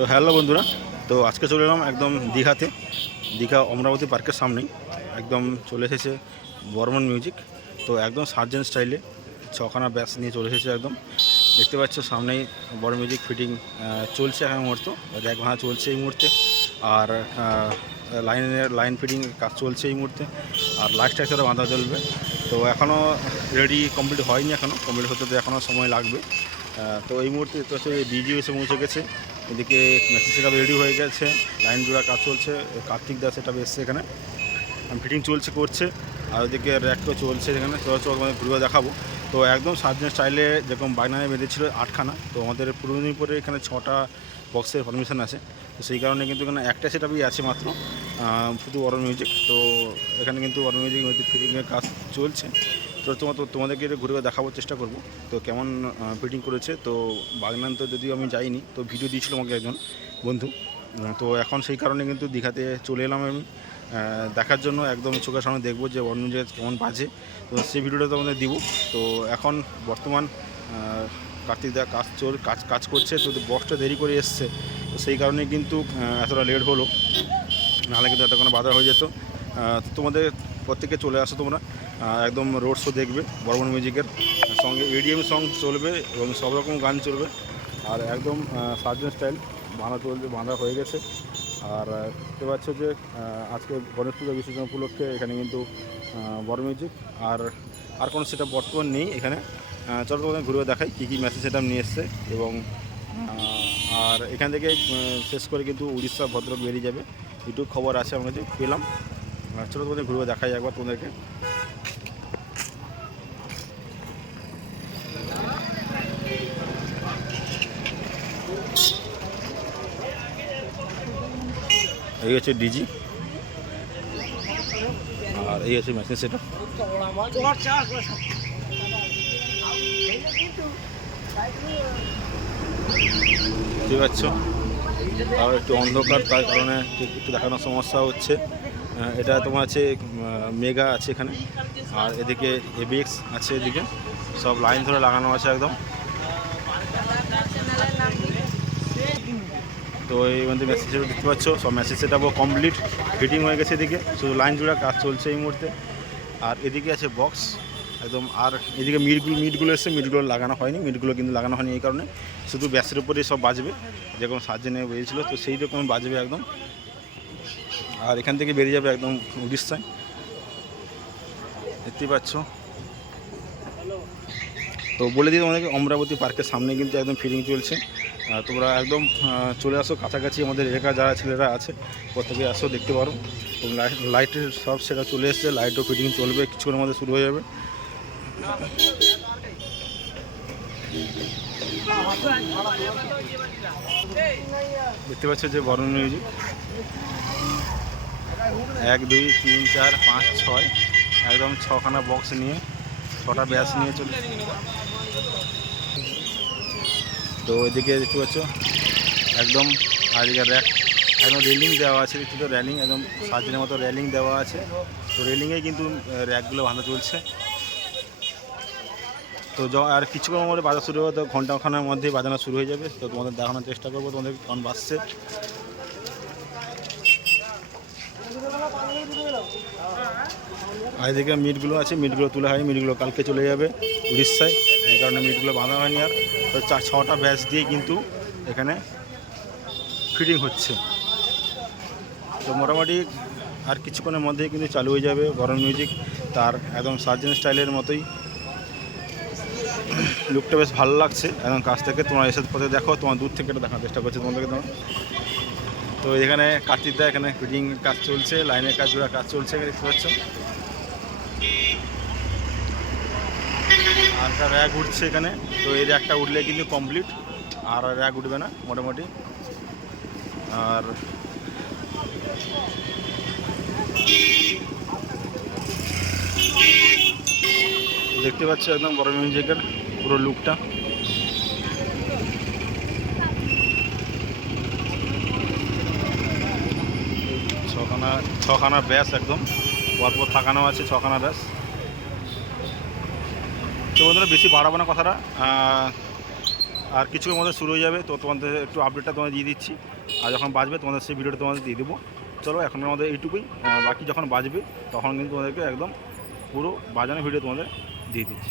তো হ্যালো বন্ধুরা, তো আজকে চলে এলাম একদম দীঘাতে। দীঘা অমরাবতী পার্কের সামনেই। একদম চলে এসেছে বর্মন মিউজিক। তো একদম সার্জেন স্টাইলে ছখানা ব্যাস নিয়ে চলে এসেছে একদম। দেখতে পাচ্ছ সামনেই বড় মিউজিক ফিটিং চলছে এখন মুহূর্ত র্যাক ভাঙা চলছে এই মুহূর্তে। আর লাইনের, লাইন ফিটিং কাজ চলছে এই মুহূর্তে। আর লাইট স্ট্রাকচারও বাঁধা চলবে। তো এখনও রেডি কমপ্লিট হয়নি এখনও। কমপ্লিট হতে তো এখনও সময় লাগবে। তো এই মুহূর্তে তো হচ্ছে ডিজি এসে পৌঁছে গেছে। এদিকে মেসেজ সেটা রেডি হয়ে গেছে, লাইন জোড়া কাজ চলছে, কার্তিক দাস সেটা এসছে এখানে। ফিটিং চলছে, করছে, আর ওদিকে র্যাকও চলছে এখানে। চল চল আমাদের ঘুরে দেখাবো। তো একদম সার্জেন স্টাইলে যেরকম বাগনায় বেঁধেছিল আটখানা, তো আমাদের পূর্ব মেদিনীপুরে এখানে ছটা বক্সের পারমিশন আছে। তো সেই কারণে কিন্তু এখানে একটা সেটাপই আছে মাত্র শুধু অরণ মিউজিক তো এখানে কিন্তু অরণ মিউজিক ফিটিংয়ের কাজ চলছে। তো তোমার তোমাদেরকে এটা ঘুরে দেখাবার চেষ্টা করব। তো কেমন ফিটিং করেছে? তো বাগনান তো যদিও আমি যাইনি তো ভিডিও দিয়েছিল আমাকে একজন বন্ধু। তো এখন সেই কারণে কিন্তু দীঘাতে চলে এলাম আমি। দেখার জন্য একদম চোখের সামনে দেখব যে অন্য জায়গায় কেমন বাজে। তো সেই ভিডিওটা তোমাদের দিব। তো এখন বর্তমান আহ, কার্তিক দা কাজ চল কাজ কাজ করছে তো বসটা দেরি করে এসছে। তো সেই কারণে কিন্তু এতটা লেট হলো। নাহলে কিন্তু এতক্ষণ বাধা হয়ে যেত। তো তোমাদের প্রত্যেকে চলে আসো তোমরা। একদম রোড শো দেখবে, বর্মন মিউজিকের সঙ্গে এডিএম সং চলবে এবং সব রকম গান চলবে। আর একদম সার্জন স্টাইল বাঁধা চলছে বাঁধা হয়ে গেছে। আর দেখতে পাচ্ছ যে আজকে গণেশ পূজা বিসর্জন উপলক্ষে এখানে কিন্তু বড় মিউজিক আর আর কোনো সেটা বর্তমান নেই এখানে। চলো তোমাদের ঘুরে দেখাই কী কী মেসেজ সেটা নিয়ে এসছে এবং আর এখান থেকে শেষ করে কিন্তু উড়িষ্যা ভদ্রক বেরিয়ে যাবে। ইউটিউব খবর আছে আমরা যে পেলাম। চলো তোমাদের ঘুরে দেখাই একবার তোমাদেরকে। এই হচ্ছে ডিজি। আর এই হচ্ছে মেশিন সেটা বুঝতে পারছ আর একটু অন্ধকার, তার কারণে একটু- দেখানোর সমস্যা হচ্ছে। এটা তোমার আছে মেগা আছে এখানে। আর এদিকে এবিএক্স আছে এদিকে। সব লাইন ধরে লাগানো আছে একদম। তো এই মধ্যে মেসেজ দেখতে পাচ্ছ, সব মেসেজ সেটা কমপ্লিট ফিটিং হয়ে গেছে এদিকে। শুধু লাইন জোড়া কাজ চলছে এই মুহূর্তে। আর এদিকে আছে বক্স একদম আর এদিকে মিটগুলো মিটগুলো এসছে মিটগুলো লাগানো হয়নি। মিটগুলো কিন্তু লাগানো হয়নি এই কারণে। শুধু ব্যাসের উপরেই সব বাজবে। যেরকম সার্জে নিয়ে বেরিয়েছিল তো সেই রকম বাজবে একদম। আর এখান থেকে বেরিয়ে যাবে একদম উড়িষ্যায়। দেখতেই পাচ্ছ। তো বলে দিই তোমাদেরকে, অমরাবতী পার্কের সামনে কিন্তু একদম ফিটিং চলছে। তোমরা একদম চলে আসো কাছাকাছি আমাদের এলাকা, যারা ছেলেরা আছে, প্রত্যেকে আসো, দেখতে পারো। তো লাইট লাইটের সব সেটা চলে এসছে লাইটও ফিটিং চলবে, কিছুক্ষণের মধ্যে শুরু হয়ে যাবে। দেখতে পাচ্ছ যে বরণ মিউজিক এক, দুই, তিন, চার, পাঁচ, ছয়। একদম ছখানা বক্স নিয়ে, ছটা ব্যাস নিয়ে চলে তো এদিকে দেখতে পাচ্ছ, একদম আজকের র্যাক একদম রেলিং দেওয়া আছে, দেখতে তো রেলিং একদম সাত দিনের মতো রেলিং দেওয়া আছে। তো রেলিংয়ে কিন্তু র্যাকগুলো ভালো চলছে। তো আর কিছুক্ষণ মধ্যে বাজা শুরু হবে, তো ঘন্টাখানের মধ্যেই বাজানো শুরু হয়ে যাবে। তো তোমাদের দেখানোর চেষ্টা করব, তোমাদের কখন বাজছে আর এদিকে মিটগুলো আছে, মিটগুলো তুলে হয়নি, মিটগুলো কালকে চলে যাবে উড়িষ্যায়। এই কারণে মিটগুলো বাঁধা হয়নি আর। তো চার, ছটা ব্যাচ দিয়ে কিন্তু এখানে ফিটিং হচ্ছে। তো মোটামুটি আর কিছুক্ষণের মধ্যেই কিন্তু চালু হয়ে যাবে গরম মিউজিক তার একদম সার্জেন স্টাইলের মতোই। লুকটা বেশ ভালো লাগছে। একদম কাছ থেকে তোমার এসে পথে দেখো, তোমার দূর থেকে এটা দেখার চেষ্টা করছে তোমাদেরকে তোমার। তো এখানে কার্তিকদা এখানে ফিটিং কাজ চলছে লাইনের কাজ জোড়া কাজ চলছে দেখতে পাচ্ছ। আর একটা র্যাক উঠছে এখানে, তো এই র্যাকটা উঠলে কিন্তু কমপ্লিট আর র্যাক উঠবে না, মোটামুটি। আর দেখতে পাচ্ছ একদম বড় মিউজিকের পুরো লুকটা ছখানা ব্যাস একদম। পরপর থাকানো আছে, ছখানা ব্যাস। তো বন্ধুরা, বেশি বাড়াবো না কথাটা। আর কিছুক্ষণ মধ্যে শুরু হয়ে যাবে। তো তোমাদের একটু আপডেটটা তোমাদের দিয়ে দিচ্ছি। আর যখন বাজবে, তোমাদের সেই ভিডিওটা তোমাদের দিয়ে দেবো। চলো এখন আমাদের এইটুকুই। বাকি যখন বাজবে, তখন কিন্তু তোমাদেরকে একদম পুরো বাজানো ভিডিও তোমাদের দিয়ে দিচ্ছি।